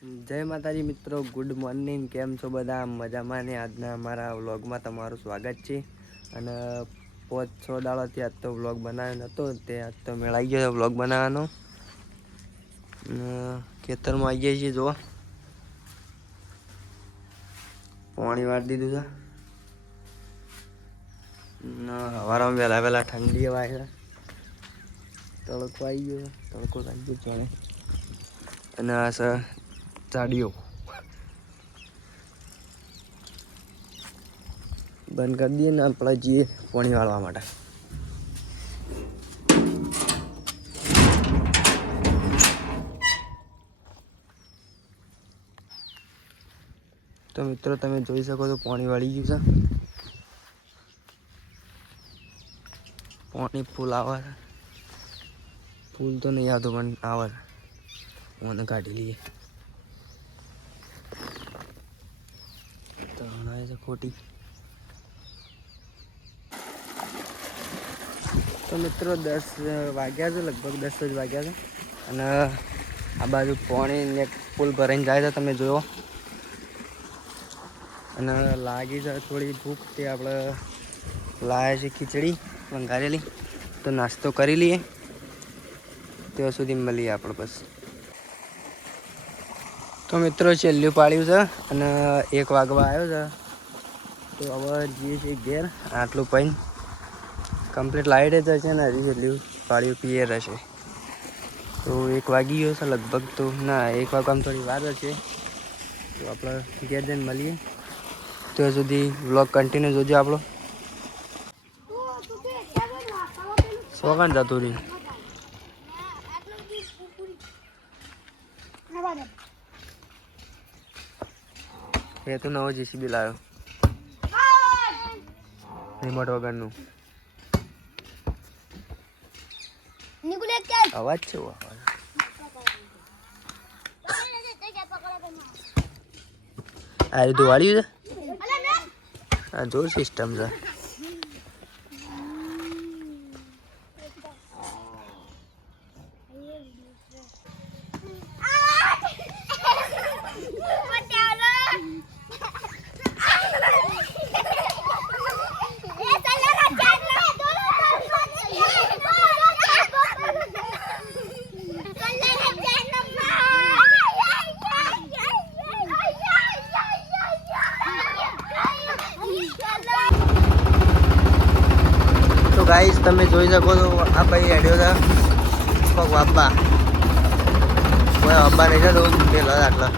જય માતાજી મિત્રો, ગુડ મોર્નિંગ. કેમ છો બધા? મજામાં ને? આજના અમારા વ્લોગમાં તમારું સ્વાગત છે. અને 5-6 દાડાથી આજ તો વ્લોગ બનાવ્યો નહોતો, તે આજ તો મેળાઈ ગયો વ્લોગ બનાવવાનો. ખેતરમાં આવી ગયા છીએ. જુઓ, પાણી વાળી દીધું છે. સવારમાં વહેલા વહેલા ઠંડી હવા છે. તડકો આવી ગયો, તડકો લાગી ગયો ચાલે. અને આ છે ચાડીઓ. બંધ કરી દઈએ ને આપણે જઈએ પાણી વાળવા માટે. તો મિત્રો તમે જોઈ શકો છો, પાણી વાળી ગયું છે. પાણી ફૂલ આવે છે. ફૂલ તો નહીં આવતો પણ આવે છે. મને કાઢી લઈએ તો હણાય છે ખોટી. તો મિત્રો 10 વાગ્યા છે, લગભગ 10 જ વાગ્યા છે. અને આ બાજુ પાણી ને ફૂલ ભરાઈને જાય છે, તમે જોયો. અને લાગી છે થોડી ભૂખ, તે આપણે લાવ્યા છે ખીચડી વંગારેલી. તો નાસ્તો કરી લઈએ, ત્યાં સુધી મળીએ આપણે. બસ તો મિત્રો છેલ્લું પાડ્યું છે અને 1 વાગવા આવ્યો છે. તો હવે જઈએ છીએ ઘેર. આટલું પાણી કમ્પ્લીટ લાઈટ જ હશે ને, હજી છેલ્લું પાડ્યું પીએ રહેશે. તો 1 વાગી ગયો છે લગભગ. તો ના, 1 વાગવામાં થોડી વાર હશે. તો આપણે ઘેર જઈને મળીએ, ત્યાં સુધી વ્લોગ કન્ટિન્યુ જોજો આપણો. સોગન જતું રહી. એ તો નવો જેસીબી લાવ્યો, રિમોટ વગરનું. અવાજ છે આ રીતું વાળ્યું છે. આ જોર સિસ્ટમ છે. ગાઈસ તમે જોઈ શકો છો, આ ભાઈ હેડ્યો હતા કોક વાપા. કોઈ વાપા નહીં જતો પેલા આટલા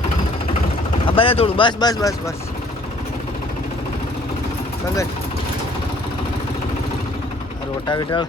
આબા ને થોડું. બસ બસ બસ બસ સંગત રોટા વિટળ.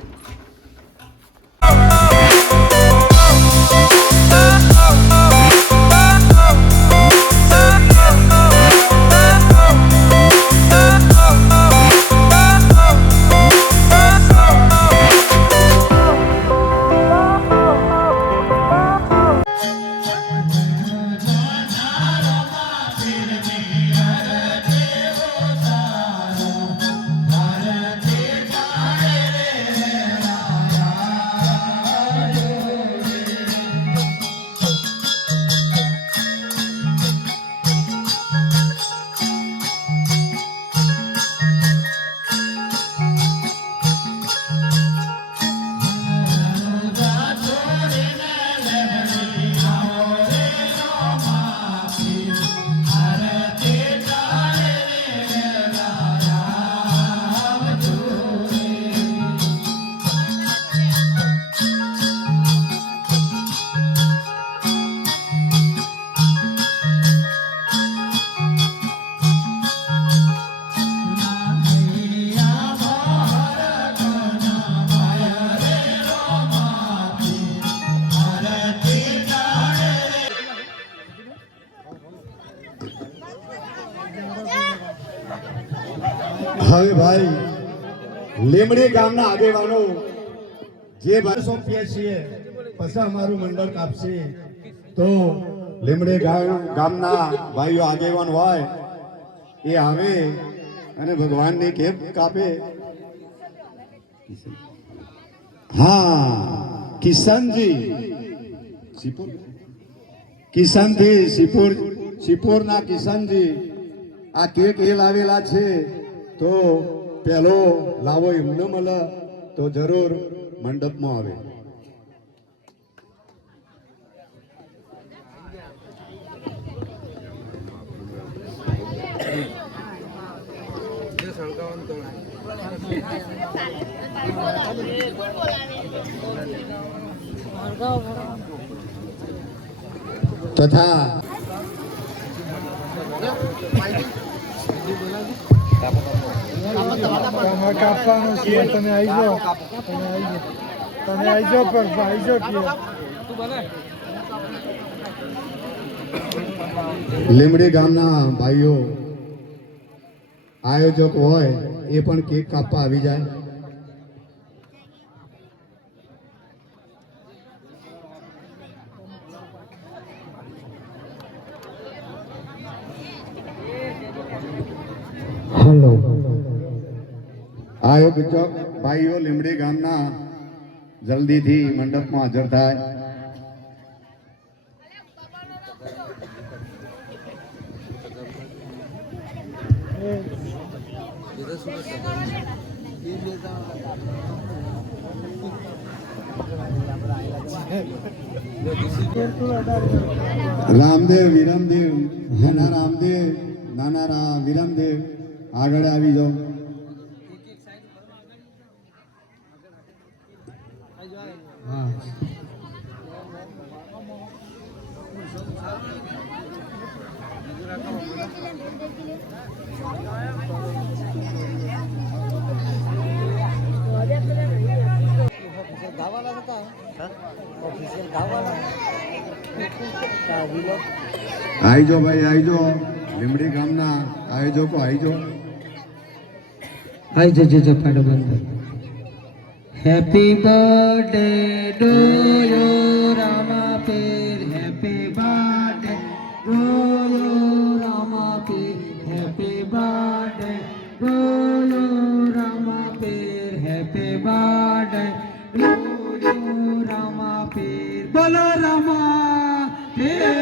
હવે ભાઈ લીમડી ગામના આગેવાનો જે ભાઈ સોંપીએ છીએ, પછી અમારું મંડળ કાપશે. તો લીમડી ગામના ભાઈઓ આગેવાન હોય એ આવે અને ભગવાનની કેપ કાપે. હા કિશનજી કિશનથી શિપોરના કિશનજી આ કેક એ લાવેલા છે, તો પહેલો લાવો એમને મળે તો જરૂર મંડપમાં આવે. તથા કાપવાનું છે. તમે આવી જાઓ, તમે આવી જાઓ પર આવી જાઓ કે લીમડી ગામના ભાઈઓ આયોજક હોય એ પણ કેક કાપવા આવી જાય. હેલો આયોજક ભાઈઓ લીમડી ગામના જલ્દીથી મંડપમાં હાજર થાય. રામદેવ વિરમદેવ, નાના વિરમદેવ આગળ આવી જાઓ. આવી જાઓ ભાઈ, આવી જાઓ. લીમડી ગામના આયોજકો આવી જાઓ. આવી જજો પાડો બંધ. Happy birthday to you Rama Pir, happy birthday to you Rama Pir, happy birthday to you Rama Pir, happy birthday to you Rama Pir. બોલો રામા પીર.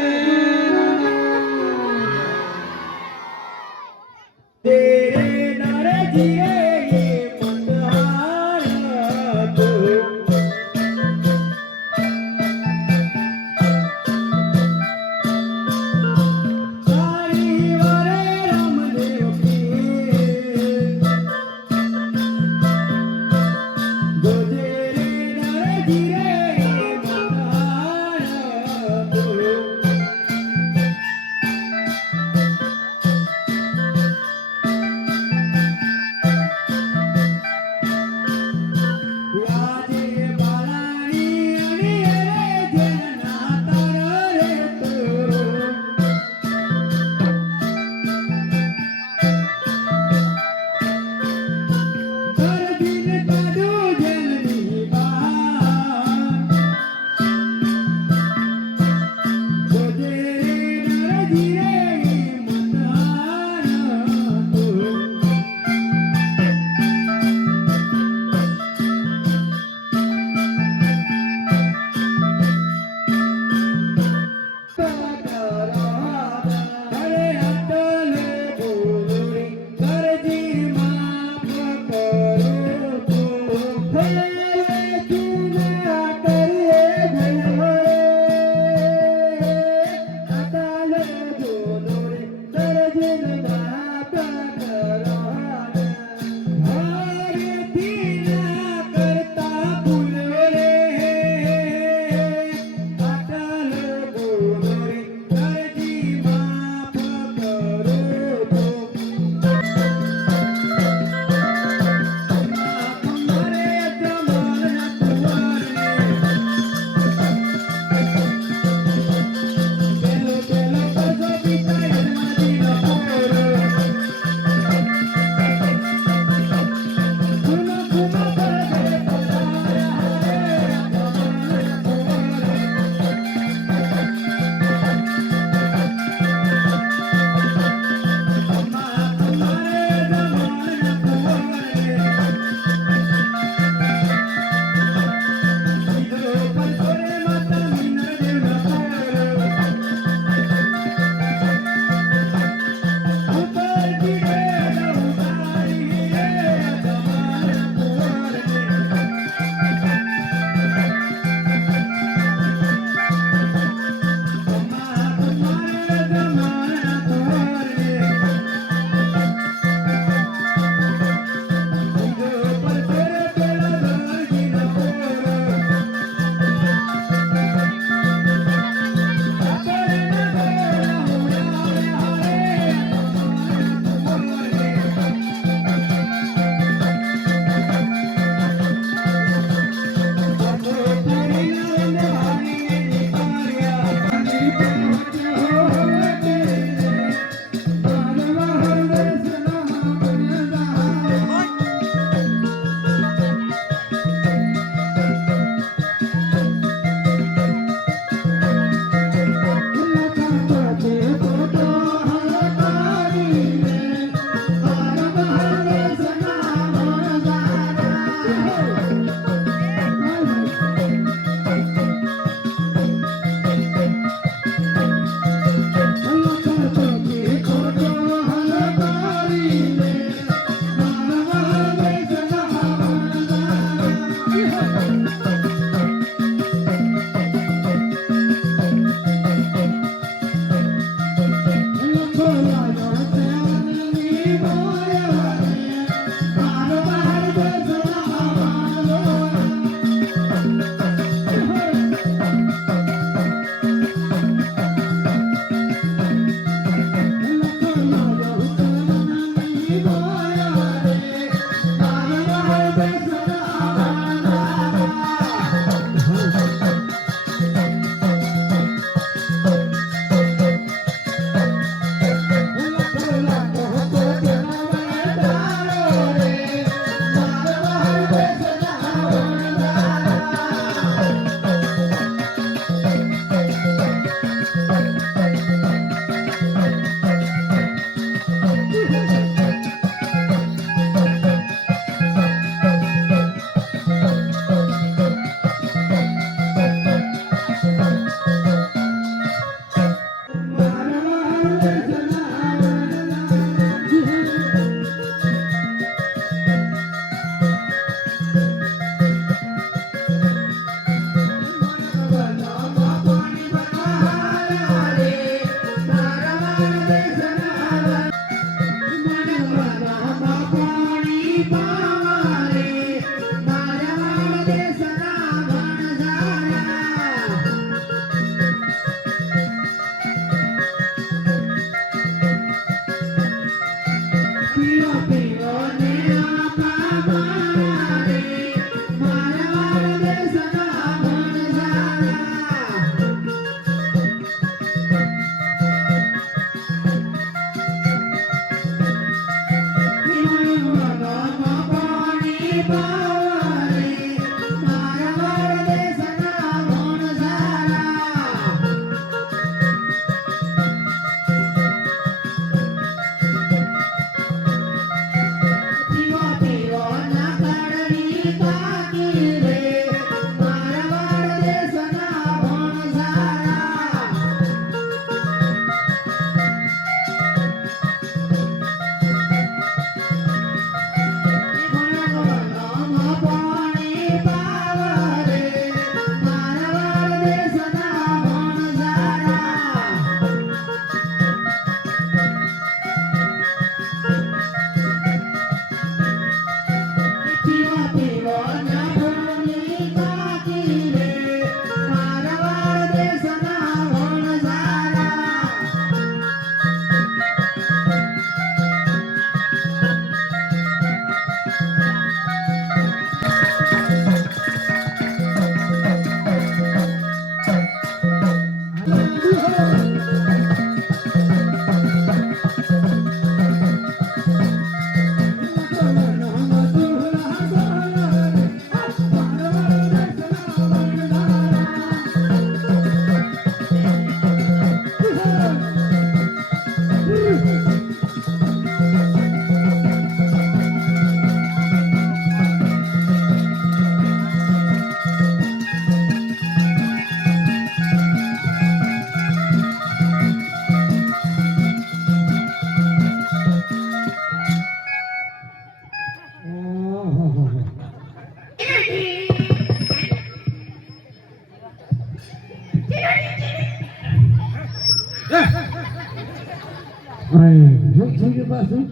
શું થઈ ગયું પાછું?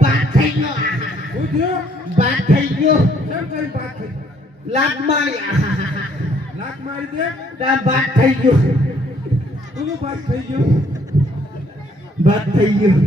બાત થઈ ગયો બાત થઈ ગયો લાત મારી તા બાત થઈ ગયો બાત થઈ ગયો